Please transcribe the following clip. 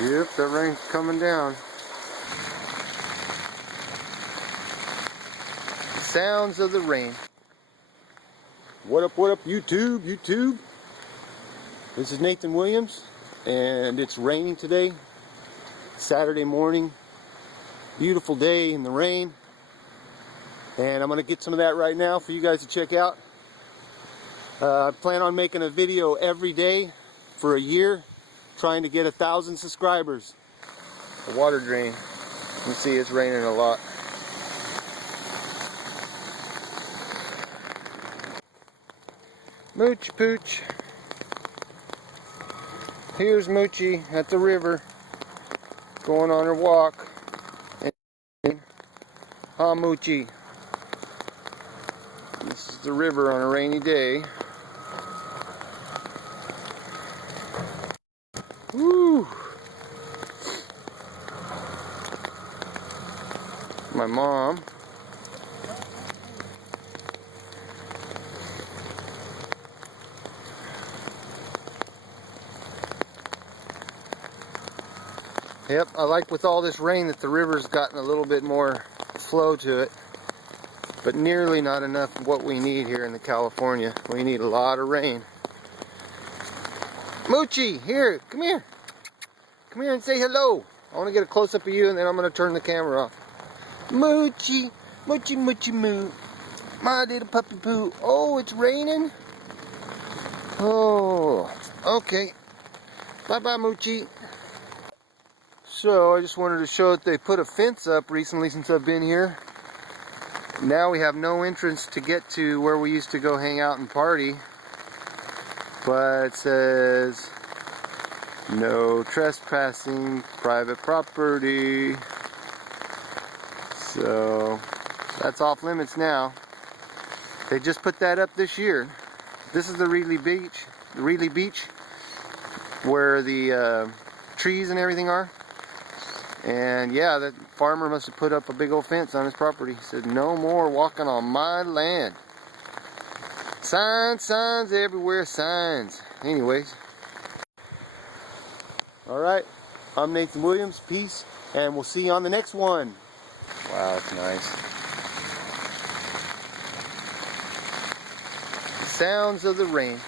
Yep, that rain's coming down. Sounds of the rain. What up, YouTube, YouTube? This is Nathan Williams, and it's raining today. Saturday morning. Beautiful day in the rain. And I'm going to get some of that right now for you guys to check out. I plan on making a video every day for a year, trying to get 1,000 subscribers. The water drain. You can see it's raining a lot. Mooch Pooch. Here's Moochie at the river, going on her walk. Huh, Moochie? This is the river on a rainy day. Woo! My mom. Yep, I like with all this rain that the river's gotten a little bit more flow to it, but nearly not enough of what we need here in the California. We need a lot of rain. Moochie, here, come here. Come here and say hello. I want to get a close-up of you, and then I'm going to turn the camera off. Moochie, Moochie, Moochie, Moo. My little puppy poo. Oh, it's raining? Oh, okay. Bye-bye, Moochie. So, I just wanted to show that they put a fence up recently since I've been here. Now we have no entrance to get to where we used to go hang out and party. But it says, no trespassing, private property. So, that's off limits now. They just put that up this year. This is the Reedley Beach, where the trees and everything are. And yeah, that farmer must have put up a big old fence on his property. He said, no more walking on my land. Signs, signs everywhere, signs. Anyways. Alright, I'm Nathan Williams. Peace. And we'll see you on the next one. Wow, that's nice. The sounds of the rain.